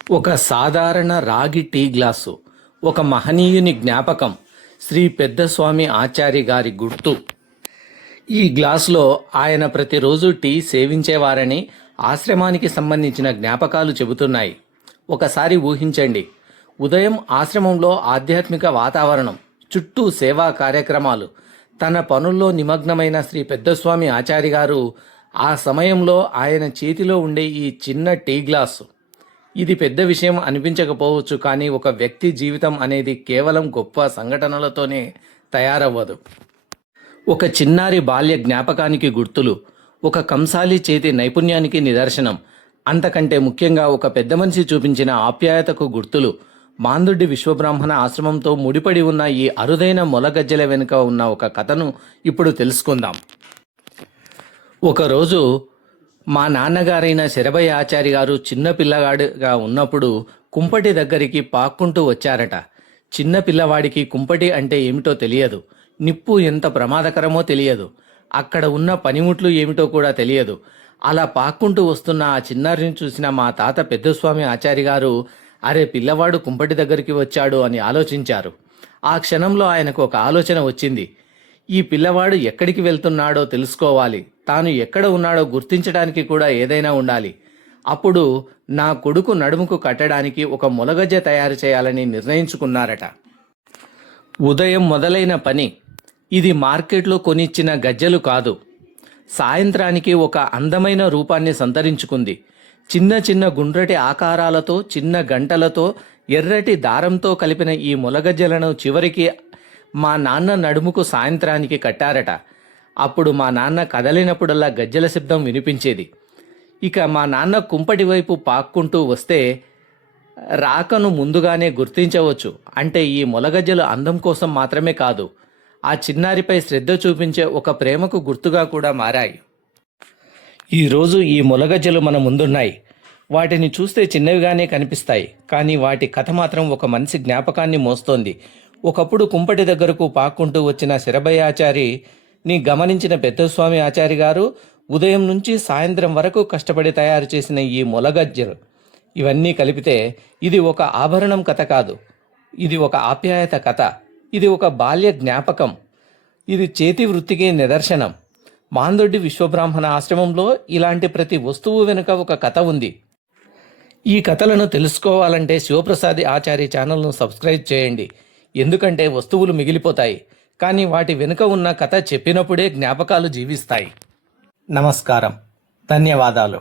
ఒక సాధారణ రాగి టీ గ్లాసు, ఒక మహనీయుని జ్ఞాపకం, శ్రీ పెద్దస్వామి ఆచారి గారి గుర్తు. ఈ గ్లాసులో ఆయన ప్రతిరోజు టీ సేవించేవారని ఆశ్రమానికి సంబంధించిన జ్ఞాపకాలు చెబుతున్నాయి. ఒకసారి ఊహించండి, ఉదయం ఆశ్రమంలో ఆధ్యాత్మిక వాతావరణం, చుట్టూ సేవా కార్యక్రమాలు, తన పనుల్లో నిమగ్నమైన శ్రీ పెద్దస్వామి ఆచారి గారు ఆ సమయంలో ఆయన చేతిలో ఉండే ఈ చిన్న టీ గ్లాసు. ఇది పెద్ద విషయం అనిపించకపోవచ్చు, కానీ ఒక వ్యక్తి జీవితం అనేది కేవలం గొప్ప సంఘటనలతోనే తయారవ్వదు. ఒక చిన్నారి బాల్య జ్ఞాపకానికి గుర్తులు, ఒక కంసాలి చేతి నైపుణ్యానికి నిదర్శనం, అంతకంటే ముఖ్యంగా ఒక పెద్ద మనిషి చూపించిన ఆప్యాయతకు గుర్తులు. మాందుడ్డి విశ్వబ్రాహ్మణ ఆశ్రమంతో ముడిపడి ఉన్న ఈ అరుదైన మొలగజ్జల వెనుక ఉన్న ఒక కథను ఇప్పుడు తెలుసుకుందాం. ఒకరోజు మా నాన్నగారైన శరభయ్య ఆచారి గారు చిన్న పిల్లగాడుగా ఉన్నప్పుడు కుంపటి దగ్గరికి పాక్కుంటూ వచ్చారట. చిన్న పిల్లవాడికి కుంపటి అంటే ఏమిటో తెలియదు, నిప్పు ఎంత ప్రమాదకరమో తెలియదు, అక్కడ ఉన్న పనిముట్లు ఏమిటో కూడా తెలియదు. అలా పాక్కుంటూ వస్తున్న ఆ చిన్నారిని చూసిన మా తాత పెద్దస్వామి ఆచారి గారు, అరే పిల్లవాడు కుంపటి దగ్గరికి వచ్చాడు అని ఆలోచించారు. ఆ క్షణంలో ఆయనకు ఒక ఆలోచన వచ్చింది. ఈ పిల్లవాడు ఎక్కడికి వెళ్తున్నాడో తెలుసుకోవాలి, తాను ఎక్కడ ఉన్నాడో గుర్తించడానికి కూడా ఏదైనా ఉండాలి. అప్పుడు నా కొడుకు నడుముకు కట్టడానికి ఒక మొలగజ్జ తయారు చేయాలని నిర్ణయించుకున్నారట. ఉదయం మొదలైన పని. ఇది మార్కెట్లో కొనిచ్చిన గజ్జలు కాదు. సాయంత్రానికి ఒక అందమైన రూపాన్ని సంతరించుకుంది. చిన్న చిన్న గుండ్రటి ఆకారాలతో, చిన్న గంటలతో, ఎర్రటి దారంతో కలిపిన ఈ మొలగజ్జలను చివరికి మా నాన్న నడుముకు సాయంత్రానికి కట్టారట. అప్పుడు మా నాన్న కదలినప్పుడల్లా గజ్జల శబ్దం వినిపించేది. ఇక మా నాన్న కుంపటి వైపు పాక్కుంటూ వస్తే రాకను ముందుగానే గుర్తించవచ్చు. అంటే ఈ మొలగజ్జలు అందం కోసం మాత్రమే కాదు, ఆ చిన్నారిపై శ్రద్ధ చూపించే ఒక ప్రేమకు గుర్తుగా కూడా మారాయి. ఈరోజు ఈ మొలగజ్జలు మన ముందున్నాయి. వాటిని చూస్తే చిన్నవిగానే కనిపిస్తాయి, కానీ వాటి కథ మాత్రం ఒక మనిషి జ్ఞాపకాన్ని మోస్తోంది. ఒకప్పుడు కుంపటి దగ్గరకు పాక్కుంటూ వచ్చిన శరభయ్యాచారిని గమనించిన పెద్దస్వామి ఆచారి గారు ఉదయం నుంచి సాయంత్రం వరకు కష్టపడి తయారు చేసిన ఈ మొలగజ్జలు, ఇవన్నీ కలిపితే ఇది ఒక ఆభరణం కథ కాదు, ఇది ఒక ఆప్యాయత కథ, ఇది ఒక బాల్య జ్ఞాపకం, ఇది చేతి వృత్తికి నిదర్శనం. మాందొడ్డి విశ్వబ్రాహ్మణ ఆశ్రమంలో ఇలాంటి ప్రతి వస్తువు వెనుక ఒక కథ ఉంది. ఈ కథలను తెలుసుకోవాలంటే శివప్రసాది ఆచారి ఛానల్ను సబ్స్క్రైబ్ చేయండి. ఎందుకంటే వస్తువులు మిగిలిపోతాయి, కానీ వాటి వెనుక ఉన్న కథ చెప్పినప్పుడే జ్ఞాపకాలు జీవిస్తాయి. నమస్కారం, ధన్యవాదాలు.